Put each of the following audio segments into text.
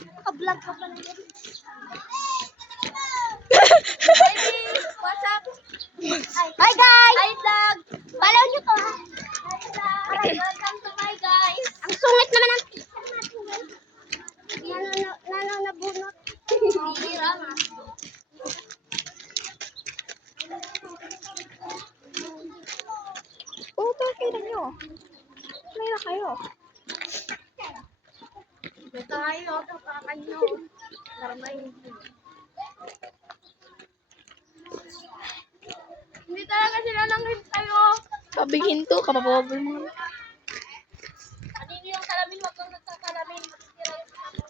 Naka-vlog ka pala. What's up? Hi guys! Hi vlog! Follow nyo to ha. Hi vlog! Welcome to my guys! Ang sungit naman ang picture natin guys. Nabunot. Hira nga. Oo, pakita nyo. May kayo. May tayo, papakan nyo. Naramay nyo. Hindi talaga sila nang tayo. Pabighin to, kapapabol mo. Kanino yung salamin, wag kang nagkakalamin. Matitira yung salamin.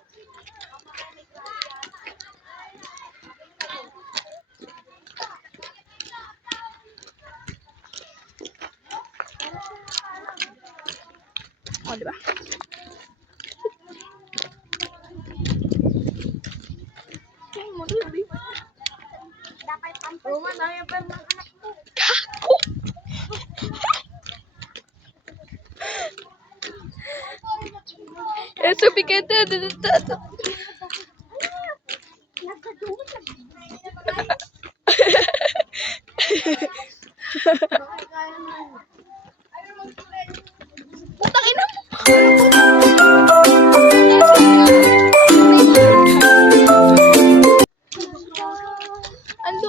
O, diba? Dapat pampers. Oo, madami pa ng anak ko. Eso pikete. Putang ina mo.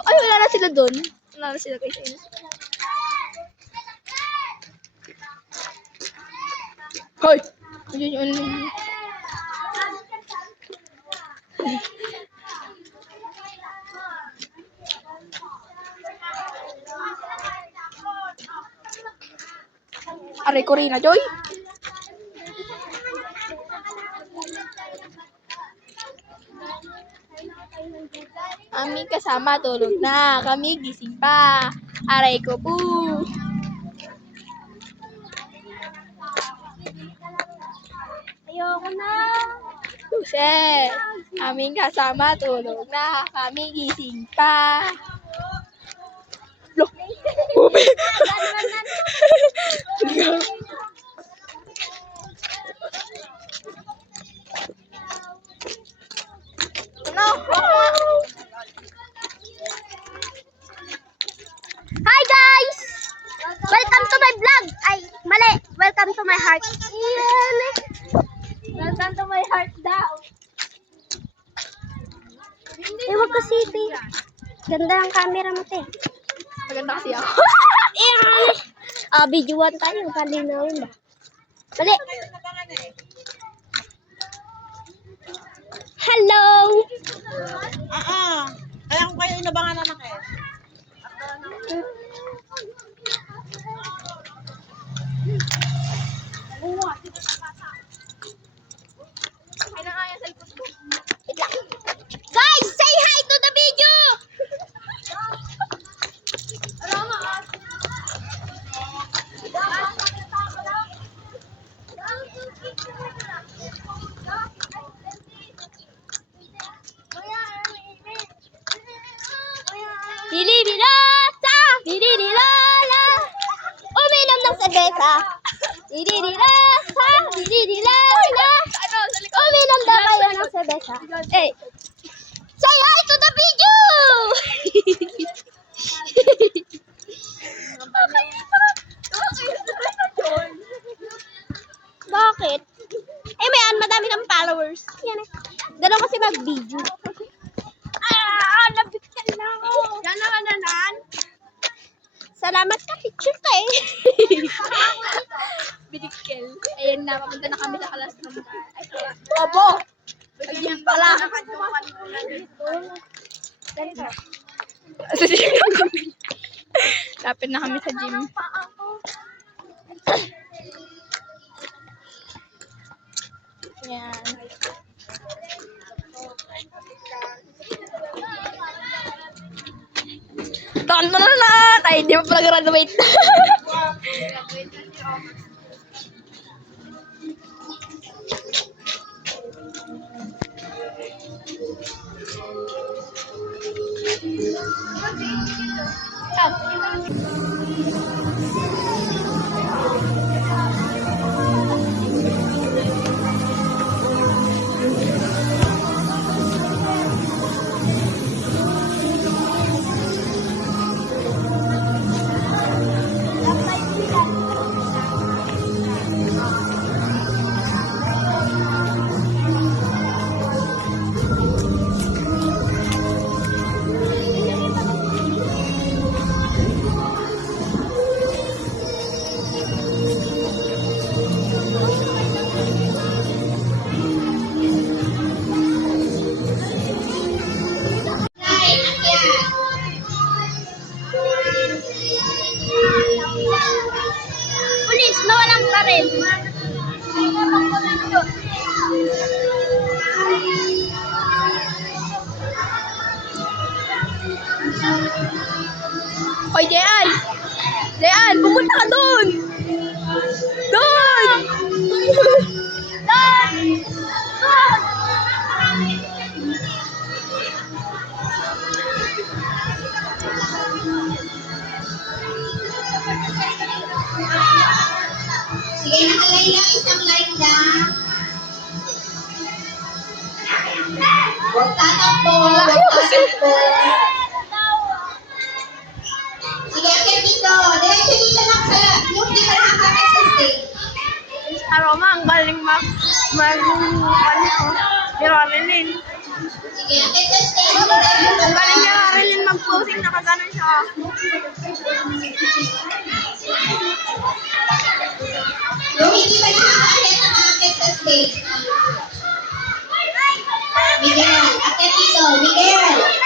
Ay, wala na sila doon. Wala na sila guys. Hoy! Yun. Aray ko rin na, Joy. Aming kasama tulog na. Kami gising pa. Aray ko po. Ayoko na. Suset. Aming kasama tulog na. Kami gising pa. Loh. Bube. Hi guys! Welcome to my vlog! Ay, mali! Welcome to my heart. Yan eh. Welcome to my heart daw. Ewan ko city. Ganda ang camera mo, te. Maganda kasi ako. Videoan tayo. Kalinawin ba? Mali. Hello! Kaya ko kayo inabangan anak eh. Wait lang. Guys, say hi to the video! Dilidilosa! Dilidilola! Uminom ng cerveza! Dilidilosa! Dilidilola! Uminom daw kayo ng cerveza. Eh! Say hi to the video! Bakit? Eh, madami kang followers. Yan eh. Ganun kasi mag-video. Nabigtan na ako. Yan naman nanan. Salamat sa picture ka eh. Binigkel. Ayan na, papunta na kami sa kalas ng ay, Opo. ayun pala. Sa gym na kami. Lapit na kami sa gym. Yan. Ay, di mo pala graduate. Dayan, pupunta ka doon! Doon! Sige, nakalay lang. Isang line lang. Huwag tatakbo. Huwag tatakbo. Sige, akit dito. Diretso dito lang sa yung di pa nakakakit sa stage. Aroma, ang galing ni Marilyn. Sige, akit sa stage. Ang galing ni Marilyn mag-posing, nakaganon siya. Yung hindi pa nakakakit sa stage. Miguel, akit dito. Miguel.